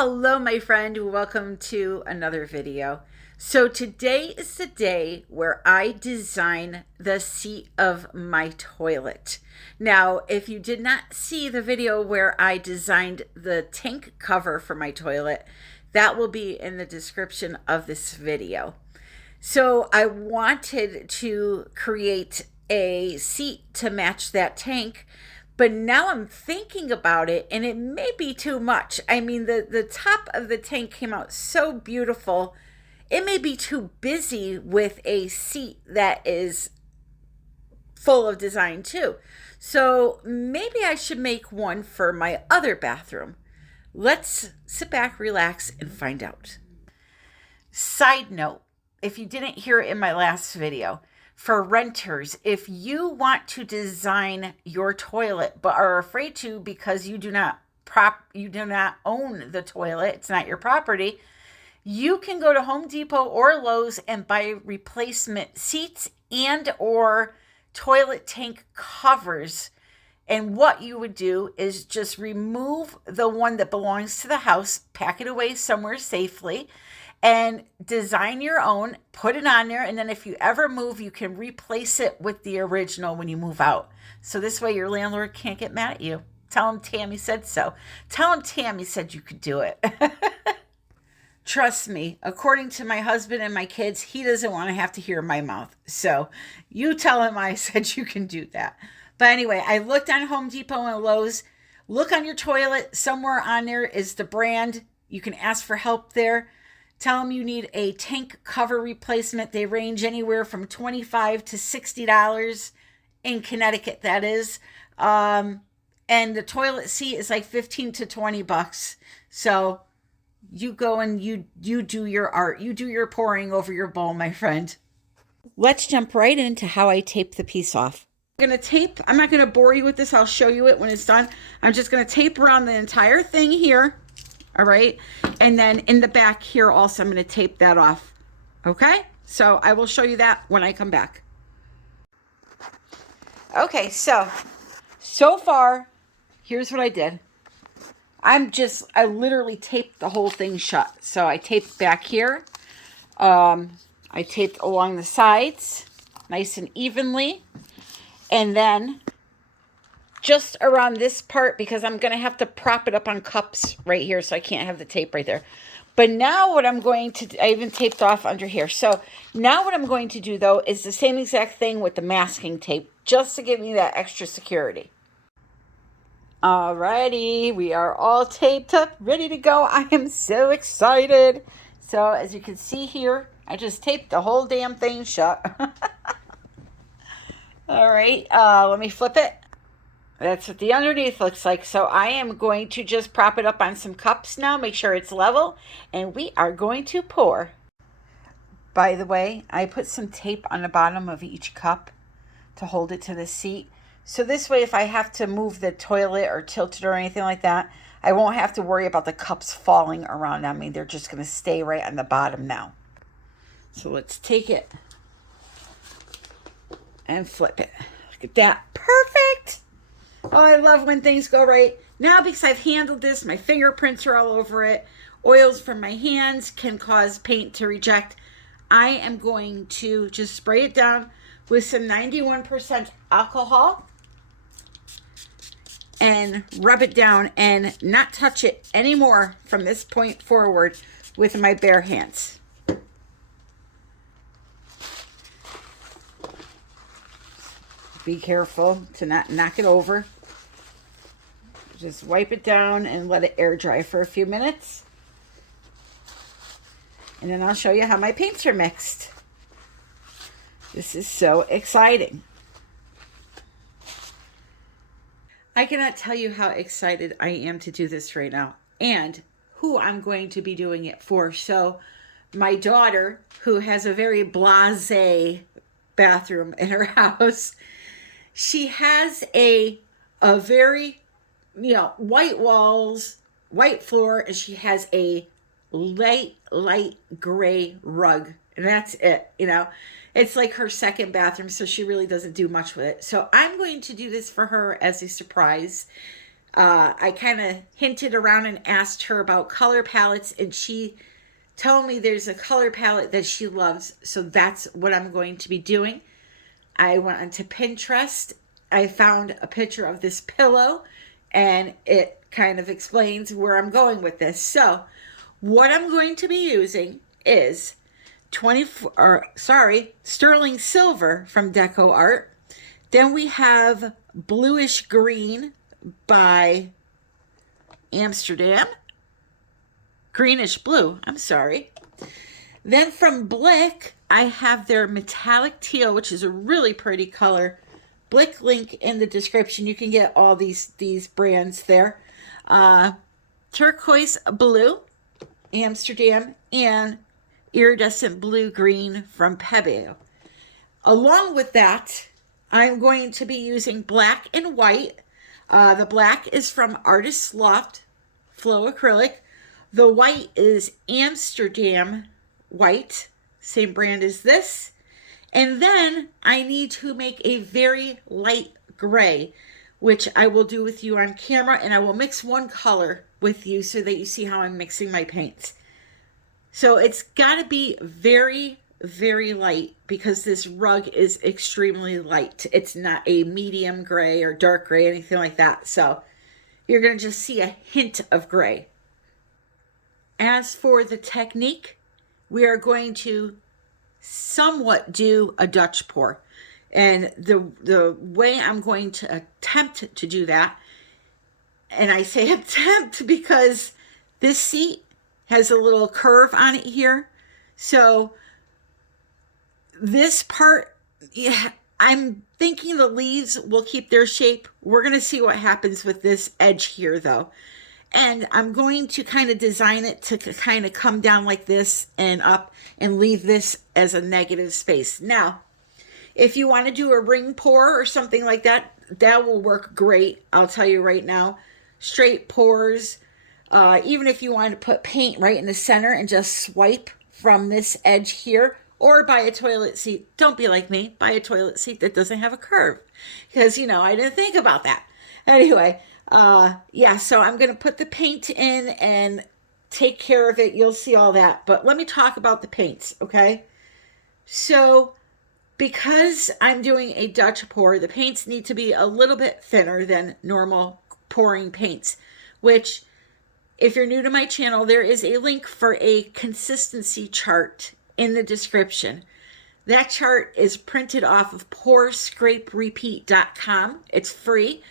Hello, my friend. Welcome to another video. So today is the day where I design the seat of my toilet. Now, if you did not see the video where I designed the tank cover for my toilet, that will be in the description of this video. So I wanted to create a seat to match that tank, but now I'm thinking about it and it may be too much. I mean, the top of the tank came out so beautiful. It may be too busy with a seat that is full of design too. So maybe I should make one for my other bathroom. Let's sit back, relax, and find out. Side note, if you didn't hear it in my last video, for renters, if you want to design your toilet but are afraid to because you do not own the toilet, it's not your property, you can go to Home Depot or Lowe's and buy replacement seats and or toilet tank covers. And what you would do is just remove the one that belongs to the house, pack it away somewhere safely, and design your own, put it on there, and then if you ever move, you can replace it with the original when you move out. So this way your landlord can't get mad at you. Tell him Tammy said so. Tell him Tammy said you could do it. Trust me, according to my husband and my kids, he doesn't want to have to hear my mouth. So you tell him I said you can do that. But anyway, I looked on Home Depot and Lowe's. Look on your toilet. Somewhere on there is the brand. You can ask for help there. Tell them you need a tank cover replacement. They range anywhere from $25 to $60 in Connecticut, that is. And the toilet seat is like $15 to $20. So you go and you do your art. You do your pouring over your bowl, my friend. Let's jump right into how I tape the piece off. I'm going to tape. I'm not going to bore you with this. I'll show you it when it's done. I'm just going to tape around the entire thing here. All right. And then in the back here also, I'm going to tape that off. Okay. So I will show you that when I come back. Okay. So far, here's what I did. I literally taped the whole thing shut. So I taped back here. I taped along the sides nice and evenly. And then just around this part, because I'm going to have to prop it up on cups right here, so I can't have the tape right there. But now what I'm going to, I even taped off under here. So now what I'm going to do, though, is the same exact thing with the masking tape, just to give me that extra security. Alrighty, we are all taped up, ready to go. I am so excited. So as you can see here, I just taped the whole damn thing shut. All right, let me flip it. That's what the underneath looks like. So I am going to just prop it up on some cups now, make sure it's level, and we are going to pour. By the way, I put some tape on the bottom of each cup to hold it to the seat. So this way, if I have to move the toilet or tilt it or anything like that, I won't have to worry about the cups falling around on me. They're just going to stay right on the bottom now. So let's take it and flip it. Look at that. Perfect. Oh, I love when things go right. Now, because I've handled this, my fingerprints are all over it. Oils from my hands can cause paint to reject. I am going to just spray it down with some 91% alcohol and rub it down and not touch it anymore from this point forward with my bare hands. Be careful to not knock it over. Just wipe it down and let it air dry for a few minutes. And then I'll show you how my paints are mixed. This is so exciting. I cannot tell you how excited I am to do this right now and who I'm going to be doing it for. So my daughter, who has a very blasé bathroom in her house, she has a very, white walls, white floor, and she has a light gray rug. And that's it, It's like her second bathroom, so she really doesn't do much with it. So I'm going to do this for her as a surprise. I kind of hinted around and asked her about color palettes, and she told me there's a color palette that she loves, so that's what I'm going to be doing. I went onto Pinterest. I found a picture of this pillow, and it kind of explains where I'm going with this. So what I'm going to be using is sterling silver from Deco Art. Then we have bluish green by Amsterdam. Greenish blue, I'm sorry. Then from Blick, I have their metallic teal, which is a really pretty color. Blick link in the description. You can get all these brands there. Turquoise blue, Amsterdam, and iridescent blue-green from Pebeo. Along with that, I'm going to be using black and white. The black is from Artist Loft Flow Acrylic. The white is Amsterdam white, same brand as this. And then I need to make a very light gray, which I will do with you on camera, and I will mix one color with you so that you see how I'm mixing my paints. So it's got to be very, very light because this rug is extremely light. It's not a medium gray or dark gray, anything like that. So you're going to just see a hint of gray. As for the technique, we are going to somewhat do a Dutch pour. And the way I'm going to attempt to do that, and I say attempt because this seat has a little curve on it here. So this part, yeah, I'm thinking the leaves will keep their shape. We're going to see what happens with this edge here though. And I'm going to kind of design it to kind of come down like this and up and leave this as a negative space. Now, if you want to do a ring pour or something like that, that will work great. I'll tell you right now, straight pours, even if you want to put paint right in the center and just swipe from this edge here, or buy a toilet seat. Don't be like me, buy a toilet seat that doesn't have a curve because, you know, I didn't think about that. Anyway, yeah, so I'm going to put the paint in and take care of it. You'll see all that. But let me talk about the paints, okay? So because I'm doing a Dutch pour, the paints need to be a little bit thinner than normal pouring paints, which if you're new to my channel, there is a link for a consistency chart in the description. That chart is printed off of pourscraperepeat.com. It's free.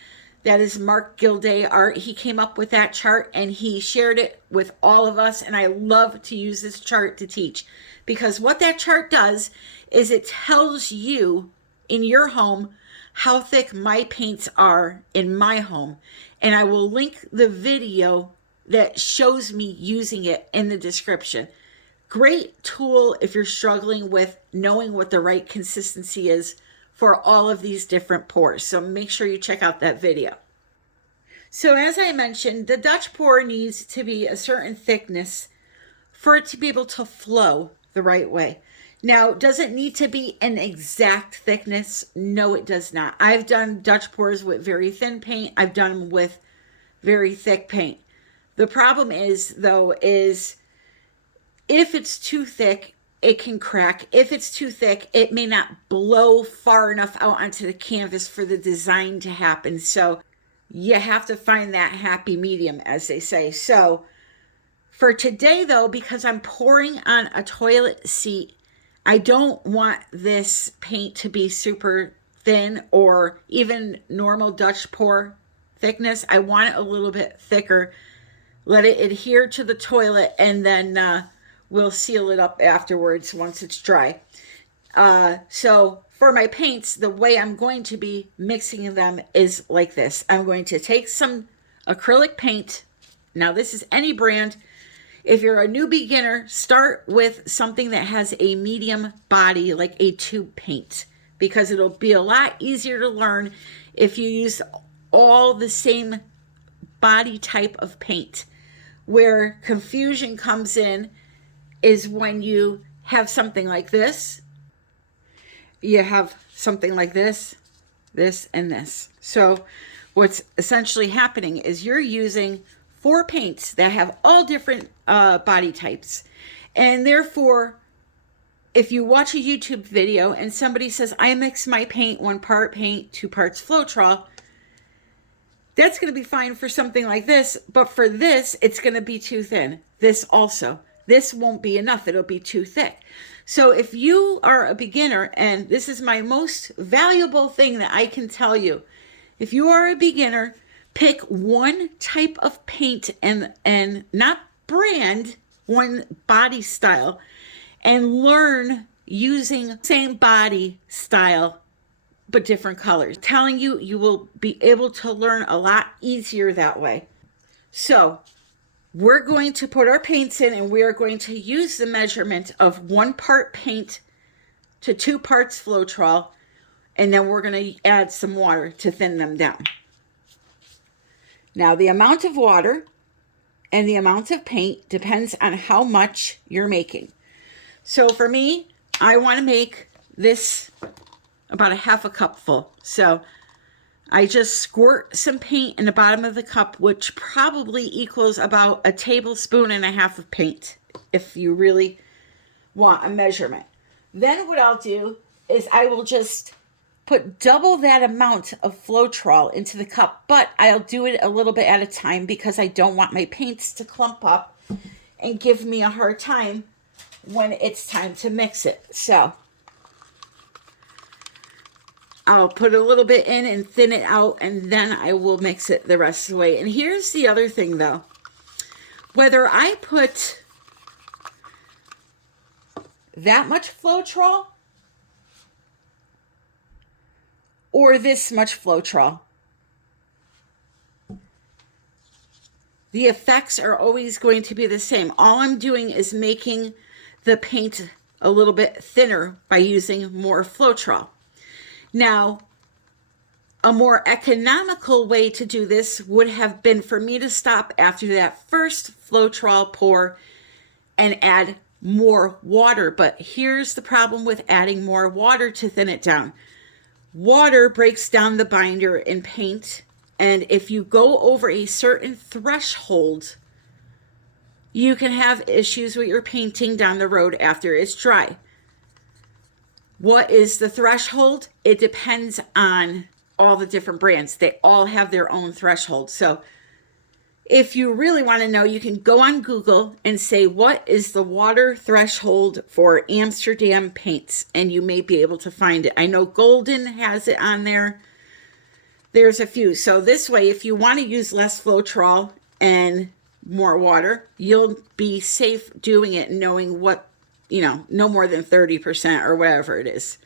That is Mark Gilday Art. He came up with that chart and he shared it with all of us. And I love to use this chart to teach because what that chart does is it tells you in your home how thick my paints are in my home. And I will link the video that shows me using it in the description. Great tool if you're struggling with knowing what the right consistency is for all of these different pours. So make sure you check out that video. So as I mentioned, the Dutch pour needs to be a certain thickness for it to be able to flow the right way. Now, does it need to be an exact thickness? No, it does not. I've done Dutch pours with very thin paint. I've done them with very thick paint. The problem is, though, is if it's too thick, it can crack. If it's too thick, it may not blow far enough out onto the canvas for the design to happen. So you have to find that happy medium, as they say. So for today, though, because I'm pouring on a toilet seat, I don't want this paint to be super thin or even normal Dutch pour thickness. I want it a little bit thicker. Let it adhere to the toilet, and then we'll seal it up afterwards once it's dry. So for my paints, the way I'm going to be mixing them is like this. I'm going to take some acrylic paint. Now this is any brand. If you're a new beginner, start with something that has a medium body, like a tube paint, because it'll be a lot easier to learn if you use all the same body type of paint. Where confusion comes in is when you have something like this. You have something like this, this, and this. So what's essentially happening is you're using 4 paints that have all different body types. And therefore, if you watch a YouTube video and somebody says, I mix my paint 1 part paint, 2 parts FLOETROL, that's going to be fine for something like this. But for this, it's going to be too thin. This also. This won't be enough. It'll be too thick. So if you are a beginner, and this is my most valuable thing that I can tell you, if you are a beginner, pick 1 type of paint and not brand, 1 body style, and learn using same body style but different colors. I'm telling you, you will be able to learn a lot easier that way. So we're going to put our paints in, and we are going to use the measurement of 1 part paint to 2 parts FLOETROL, and then we're going to add some water to thin them down. Now, the amount of water and the amount of paint depends on how much you're making. So for me, I want to make this about a 1/2 cup full. So I just squirt some paint in the bottom of the cup, which probably equals about 1.5 tablespoons of paint, if you really want a measurement. Then what I'll do is I will just put double that amount of FLOETROL into the cup, but I'll do it a little bit at a time because I don't want my paints to clump up and give me a hard time when it's time to mix it. So I'll put a little bit in and thin it out, and then I will mix it the rest of the way. And here's the other thing though. Whether I put that much FLOETROL or this much FLOETROL, the effects are always going to be the same. All I'm doing is making the paint a little bit thinner by using more FLOETROL. Now, a more economical way to do this would have been for me to stop after that first FLOETROL pour and add more water. But here's the problem with adding more water to thin it down. Water breaks down the binder in paint, and if you go over a certain threshold, you can have issues with your painting down the road after it's dry. What is the threshold? It depends on all the different brands. They all have their own threshold. So if you really want to know, you can go on Google and say, what is the water threshold for Amsterdam paints? And you may be able to find it. I know Golden has it on there. There's a few. So this way, if you want to use less FLOETROL and more water, you'll be safe doing it, knowing what, you know, no more than 30% or whatever it is.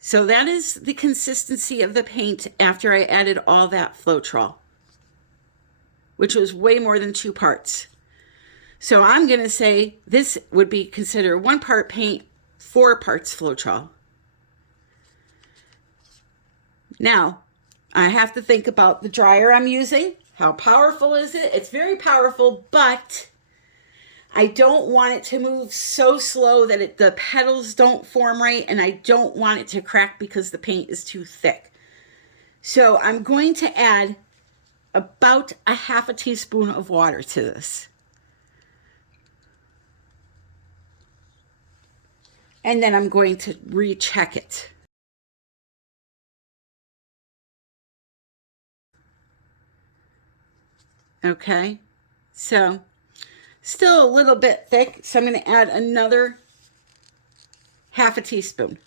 So that is the consistency of the paint after I added all that FLOETROL, which was way more than 2 parts. So I'm going to say this would be considered 1 part paint, 4 parts FLOETROL. Now, I have to think about the dryer I'm using. How powerful is it? It's very powerful, but I don't want it to move so slow that the petals don't form right, and I don't want it to crack because the paint is too thick. So I'm going to add about 1/2 teaspoon of water to this. And then I'm going to recheck it. Okay, so still a little bit thick, so I'm going to add another 1/2 teaspoon.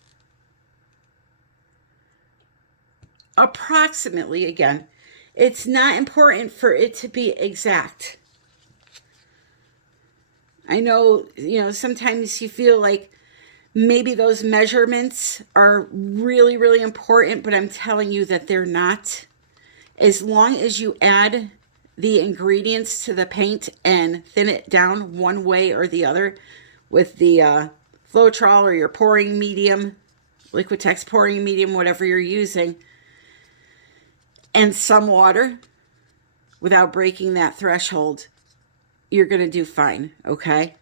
Approximately, again, it's not important for it to be exact. I know, sometimes you feel like maybe those measurements are really, really important, but I'm telling you that they're not. As long as you add the ingredients to the paint and thin it down one way or the other with the FLOETROL or your pouring medium, Liquitex pouring medium, whatever you're using, and some water without breaking that threshold, you're going to do fine, okay?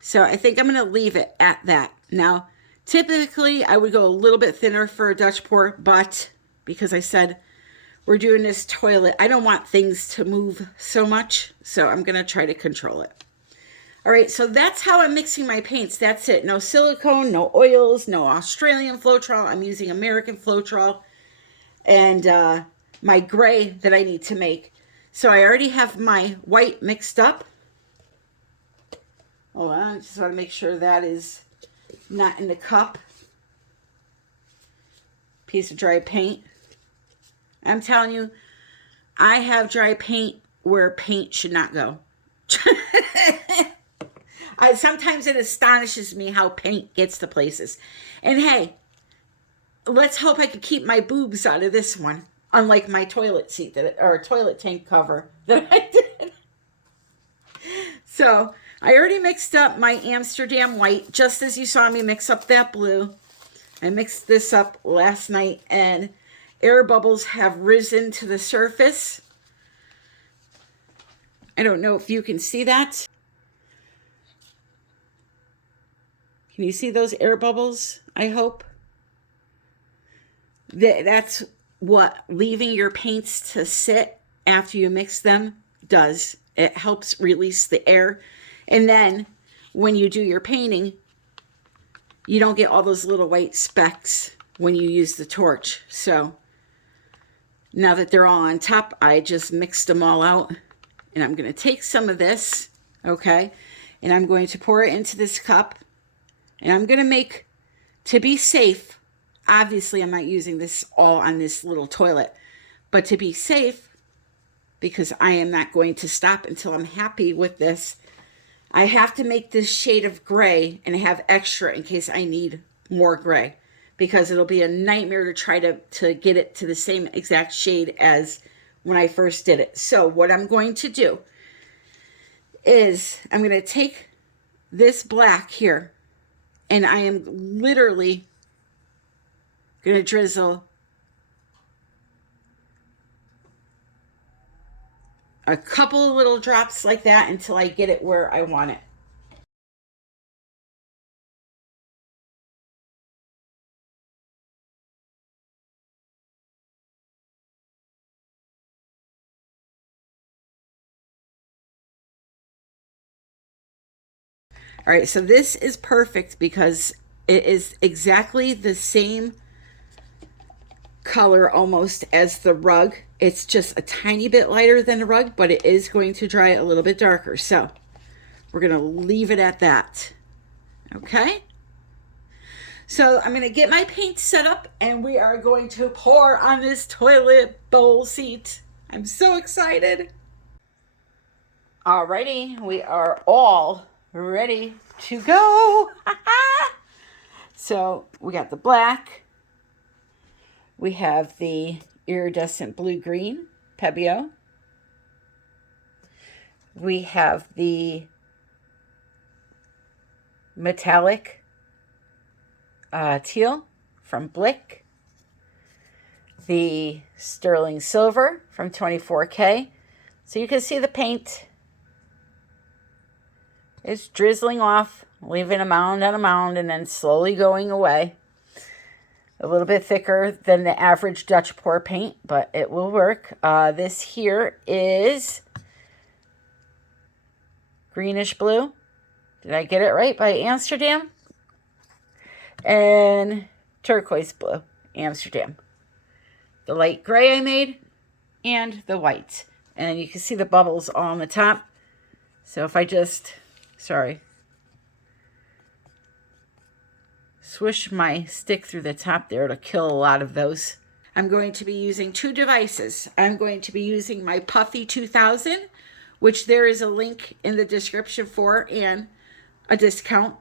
So I think I'm going to leave it at that. Now, Typically, I would go a little bit thinner for a Dutch pour, but because I said we're doing this toilet, I don't want things to move so much, so I'm going to try to control it. All right, so that's how I'm mixing my paints. That's it. No silicone, no oils, no Australian FLOETROL. I'm using American FLOETROL and my gray that I need to make. So I already have my white mixed up. Oh, I just want to make sure that is not in the cup. Piece of dry paint. I'm telling you, I have dry paint where paint should not go. Sometimes it astonishes me how paint gets to places. And hey, let's hope I can keep my boobs out of this one. Unlike my toilet seat or toilet tank cover that I did. So I already mixed up my Amsterdam white, just as you saw me mix up that blue. I mixed this up last night and air bubbles have risen to the surface. I don't know if you can see that. Can you see those air bubbles? I hope. That's what leaving your paints to sit after you mix them does. It helps release the air. And then when you do your painting, you don't get all those little white specks when you use the torch. So now that they're all on top, I just mixed them all out. And I'm going to take some of this, okay? And I'm going to pour it into this cup. And I'm going to make, to be safe, obviously I'm not using this all on this little toilet, but to be safe, because I am not going to stop until I'm happy with this, I have to make this shade of gray and have extra in case I need more gray, because it'll be a nightmare to try to get it to the same exact shade as when I first did it. So what I'm going to do is I'm going to take this black here, and I am literally going to drizzle a couple of little drops like that until I get it where I want it. All right, so this is perfect because it is exactly the same color almost as the rug. It's just a tiny bit lighter than the rug, but it is going to dry a little bit darker. So we're going to leave it at that. Okay. So I'm going to get my paint set up and we are going to pour on this toilet bowl seat. I'm so excited. Alrighty, we are all ready to go. So we got the black. We have the iridescent blue-green Pebeo. We have the metallic teal from Blick. The sterling silver from 24K. So you can see the paint is drizzling off, leaving a mound on a mound, and then slowly going away. A little bit thicker than the average Dutch pour paint, but it will work. This here is greenish blue. Did I get it right? By Amsterdam. And turquoise blue, Amsterdam. The light gray I made, and the white. And you can see the bubbles all on the top. So if I just, swish my stick through the top there, it'll kill a lot of those. I'm going to be using two devices. I'm going to be using my Puffy 2000, which there is a link in the description for and a discount.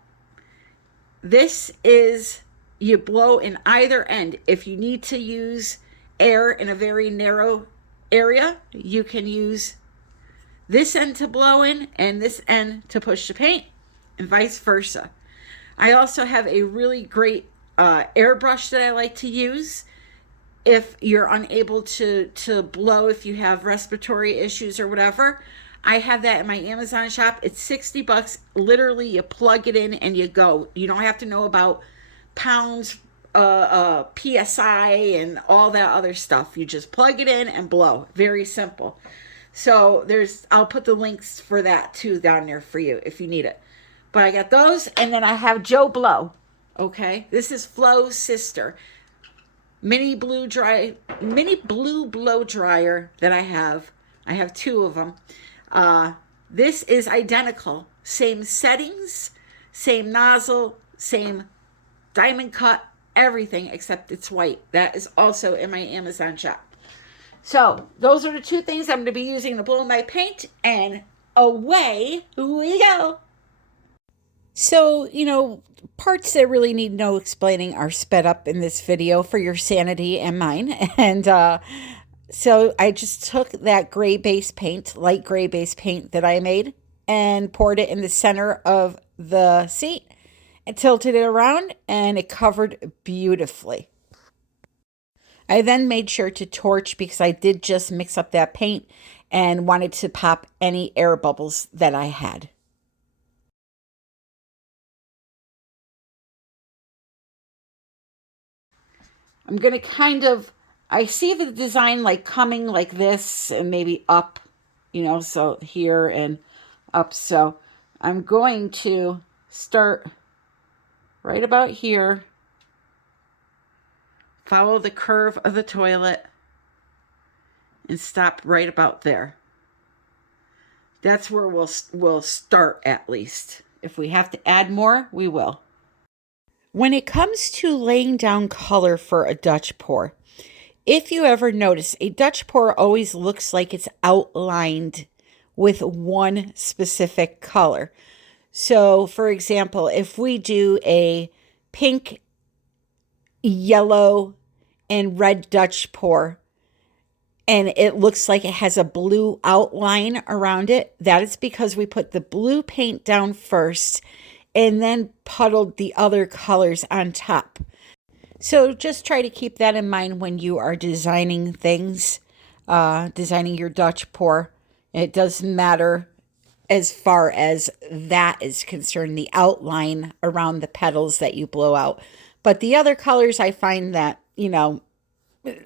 This is, you blow in either end. If you need to use air in a very narrow area, you can use this end to blow in and this end to push the paint, and vice versa. I also have a really great airbrush that I like to use if you're unable to blow, if you have respiratory issues or whatever. I have that in my Amazon shop. It's $60. Literally, you plug it in and you go. You don't have to know about pounds PSI and all that other stuff. You just plug it in and blow. Very simple. So I'll put the links for that too down there for you if you need it. But I got those, and then I have Joe Blow. Okay, this is Flo's sister. Mini blue blow dryer that I have. I have 2 of them. This is identical. Same settings, same nozzle, same diamond cut, everything except it's white. That is also in my Amazon shop. So those are the 2 things I'm going to be using to blow my paint, and away we go. So, parts that really need no explaining are sped up in this video for your sanity and mine. And so I just took that gray base paint, light gray base paint that I made, and poured it in the center of the seat and tilted it around, and it covered beautifully. I then made sure to torch because I did just mix up that paint and wanted to pop any air bubbles that I had. I'm going to I see the design like coming like this and maybe up, so here and up. So I'm going to start right about here, follow the curve of the toilet, and stop right about there. That's where we'll start at least. If we have to add more, we will. When it comes to laying down color for a Dutch pour, if you ever notice, a Dutch pour always looks like it's outlined with one specific color. So, for example, if we do a pink, yellow, and red Dutch pour, and it looks like it has a blue outline around it, that is because we put the blue paint down first and then puddled the other colors on top. So just try to keep that in mind when you are designing things, designing your Dutch pour. It doesn't matter as far as that is concerned, the outline around the petals that you blow out. But the other colors, I find that,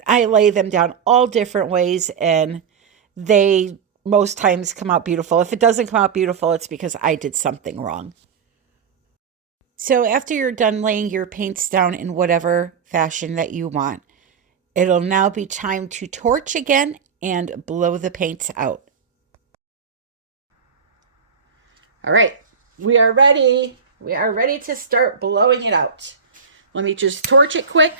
I lay them down all different ways, and they most times come out beautiful. If it doesn't come out beautiful, it's because I did something wrong. So after you're done laying your paints down in whatever fashion that you want, it'll now be time to torch again and blow the paints out. All right, we are ready. We are ready to start blowing it out. Let me just torch it quick.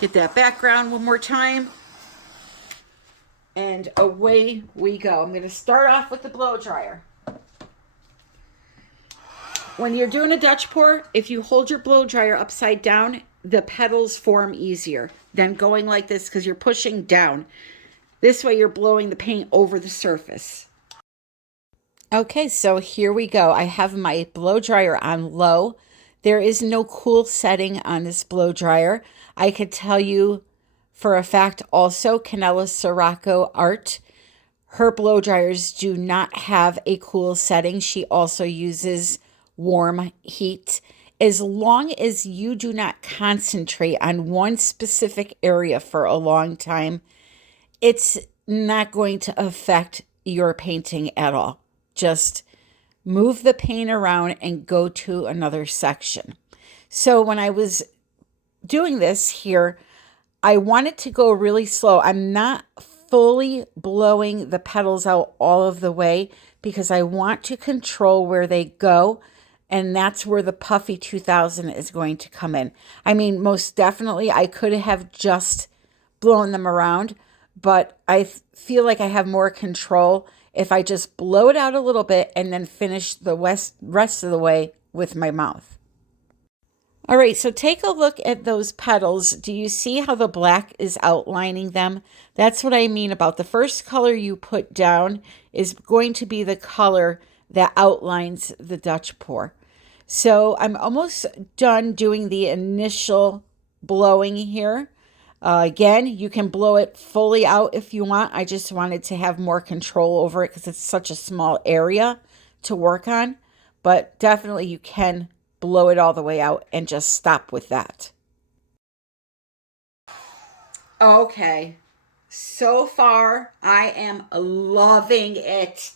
Get that background one more time. And away we go. I'm going to start off with the blow dryer. When you're doing a Dutch pour, if you hold your blow dryer upside down, the petals form easier than going like this because you're pushing down. This way you're blowing the paint over the surface. Okay, so here we go. I have my blow dryer on low. There is no cool setting on this blow dryer. I could tell you for a fact also, Kanella Ciraco Art, her blow dryers do not have a cool setting. She also uses warm heat. As long as you do not concentrate on one specific area for a long time, it's not going to affect your painting at all. Just move the paint around and go to another section. So when I was doing this here, I want it to go really slow. I'm not fully blowing the petals out all of the way because I want to control where they go, and that's where the Puffy 2000 is going to come in. I mean, most definitely I could have just blown them around, but I feel like I have more control if I just blow it out a little bit and then finish the rest of the way with my mouth. All right, so take a look at those petals. Do you see how the black is outlining them? That's what I mean about the first color you put down is going to be the color that outlines the Dutch pour. So I'm almost done doing the initial blowing here. Again, you can blow it fully out if you want. I just wanted to have more control over it because it's such a small area to work on, but definitely you can blow it all the way out and just stop with that. Okay, so far I am loving it.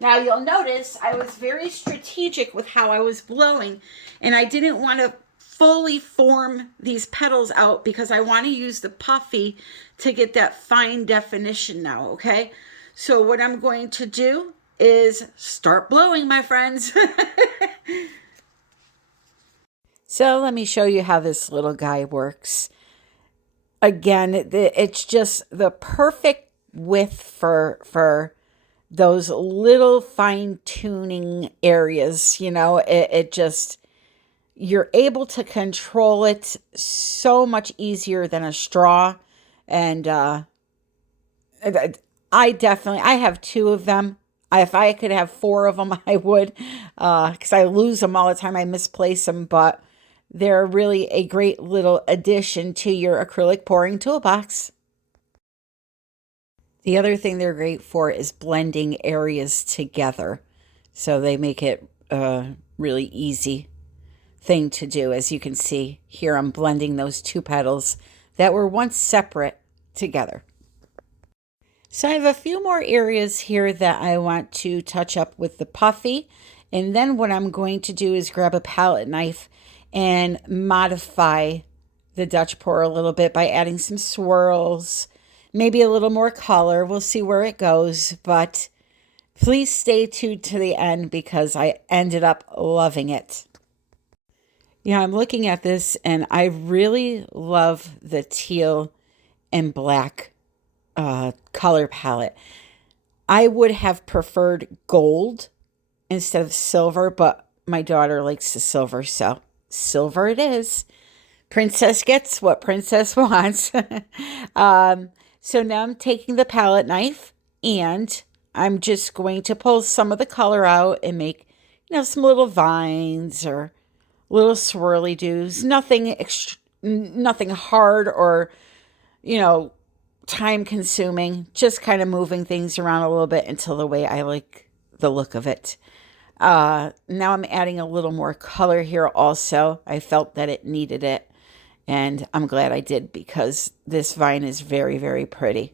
Now you'll notice I was very strategic with how I was blowing, and I didn't want to fully form these petals out because I want to use the puffy to get that fine definition now, okay? So what I'm going to do is start blowing, my friends. So let me show you how this little guy works. Again, it's just the perfect width for those little fine tuning areas. You know, it just, you're able to control it so much easier than a straw. And I have two of them. If I could have four of them, I would, because I lose them all the time. I misplace them, but they're really a great little addition to your acrylic pouring toolbox. The other thing they're great for is blending areas together. So they make it a really easy thing to do. As you can see here, I'm blending those two petals that were once separate together. So I have a few more areas here that I want to touch up with the puffy. And then what I'm going to do is grab a palette knife and modify the Dutch pour a little bit by adding some swirls, maybe a little more color. We'll see where it goes, but please stay tuned to the end because I ended up loving it. Yeah, I'm looking at this and I really love the teal and black color palette. I would have preferred gold instead of silver, but my daughter likes the silver, so silver it is. Princess gets what princess wants. So now I'm taking the palette knife and I'm just going to pull some of the color out and make, some little vines or little swirly doos. Nothing hard or, time consuming. Just kind of moving things around a little bit until the way I like the look of it. Now I'm adding a little more color here also. I felt that it needed it. And I'm glad I did because this vine is very, very pretty.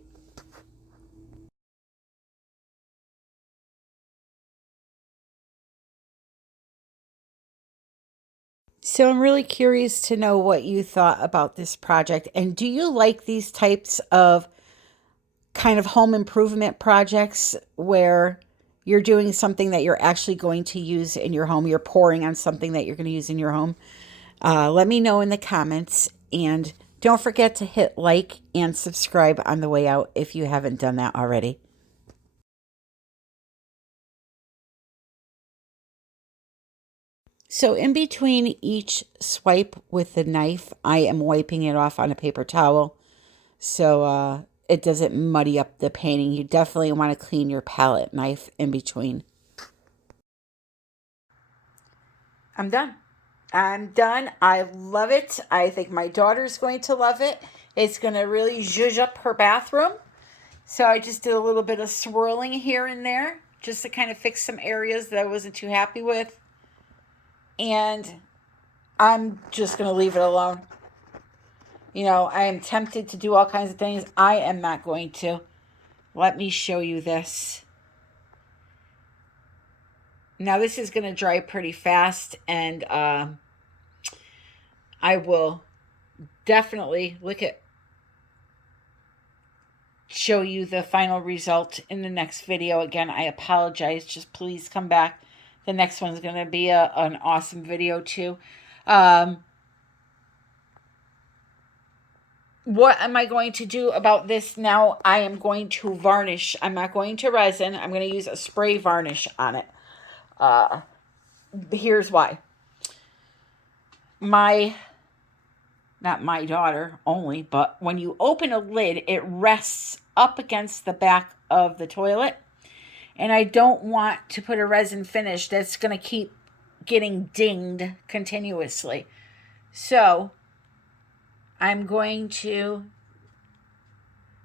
So I'm really curious to know what you thought about this project. And do you like these types of kind of home improvement projects where you're doing something that you're actually going to use in your home? You're pouring on something that you're going to use in your home. Let me know in the comments. And don't forget to hit like and subscribe on the way out if you haven't done that already. So in between each swipe with the knife, I am wiping it off on a paper towel so it doesn't muddy up the painting. You definitely want to clean your palette knife in between. I'm done. I'm done. I love it. I think my daughter's going to love it. It's going to really zhuzh up her bathroom. So I just did a little bit of swirling here and there just to kind of fix some areas that I wasn't too happy with. And I'm just going to leave it alone. I am tempted to do all kinds of things. I am not going to. Let me show you this. Now this is going to dry pretty fast, and I will definitely show you the final result in the next video. Again, I apologize. Just please come back. The next one's going to be an awesome video too. What am I going to do about this now? I am going to varnish. I'm not going to resin. I'm going to use a spray varnish on it. Here's why. Not my daughter only, but when you open a lid, it rests up against the back of the toilet. And I don't want to put a resin finish that's going to keep getting dinged continuously. So I'm going to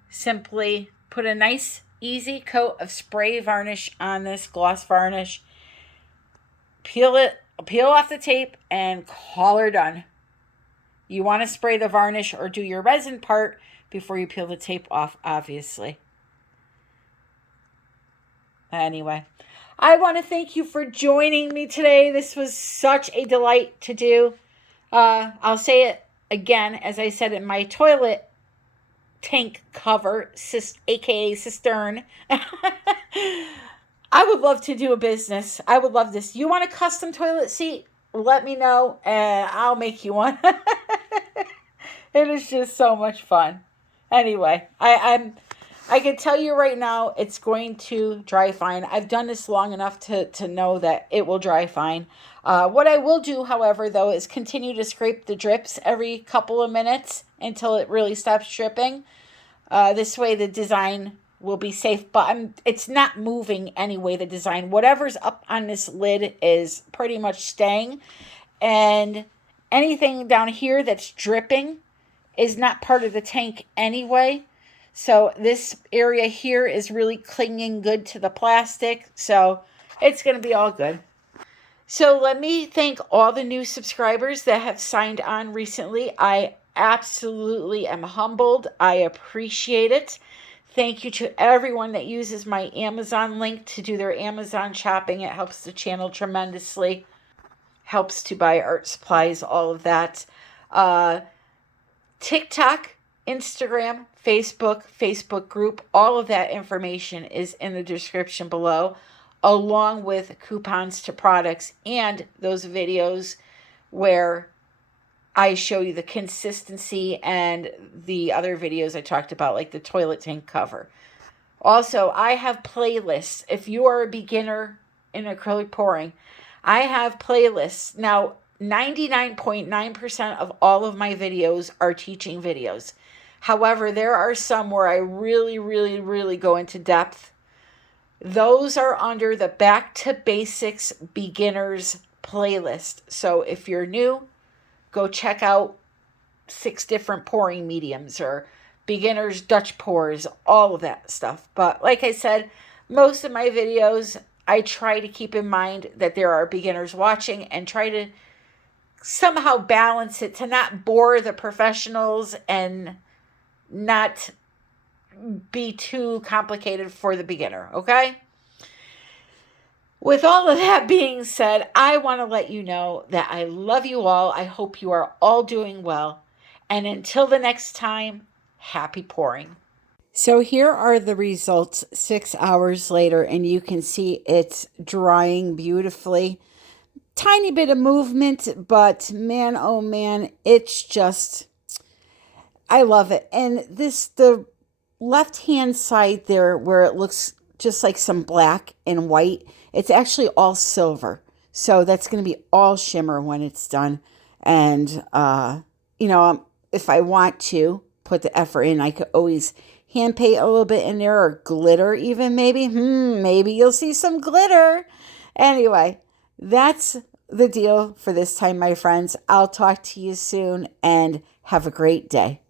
simply put a nice easy coat of spray varnish on this gloss varnish. peel off the tape, and call her done. You want to spray the varnish or do your resin part before you peel the tape off, obviously. Anyway, I want to thank you for joining me today. This was such a delight to do. I'll say it again, as I said in my toilet tank cover, aka cistern. I would love to do a business. I would love this. You want a custom toilet seat? Let me know and I'll make you one. It is just so much fun. Anyway, I can tell you right now, it's going to dry fine. I've done this long enough to know that it will dry fine. What I will do, however, though, is continue to scrape the drips every couple of minutes until it really stops dripping. This way the design will be safe, but it's not moving anyway, the design. Whatever's up on this lid is pretty much staying. And anything down here that's dripping is not part of the tank anyway. So this area here is really clinging good to the plastic. So it's going to be all good. So let me thank all the new subscribers that have signed on recently. I absolutely am humbled. I appreciate it. Thank you to everyone that uses my Amazon link to do their Amazon shopping. It helps the channel tremendously. Helps to buy art supplies, all of that. TikTok, Instagram, Facebook group, all of that information is in the description below, along with coupons to products and those videos where I show you the consistency and the other videos I talked about, like the toilet tank cover. Also, I have playlists. If you are a beginner in acrylic pouring, I have playlists. Now, 99.9% of all of my videos are teaching videos. However, there are some where I really go into depth. Those are under the Back to Basics Beginners playlist. So if you're new, go check out 6 different pouring mediums or beginners Dutch pours, all of that stuff. But like I said, most of my videos, I try to keep in mind that there are beginners watching and try to somehow balance it to not bore the professionals and not be too complicated for the beginner, okay? With all of that being said, I want to let you know that I love you all. I hope you are all doing well. And until the next time, happy pouring. So here are the results 6 hours later, and you can see it's drying beautifully. Tiny bit of movement, but man, oh man, it's just, I love it. And the left-hand side there where it looks just like some black and white, it's actually all silver. So that's going to be all shimmer when it's done. And, if I want to put the effort in, I could always hand paint a little bit in there or glitter even maybe. Maybe you'll see some glitter. Anyway, that's the deal for this time, my friends. I'll talk to you soon and have a great day.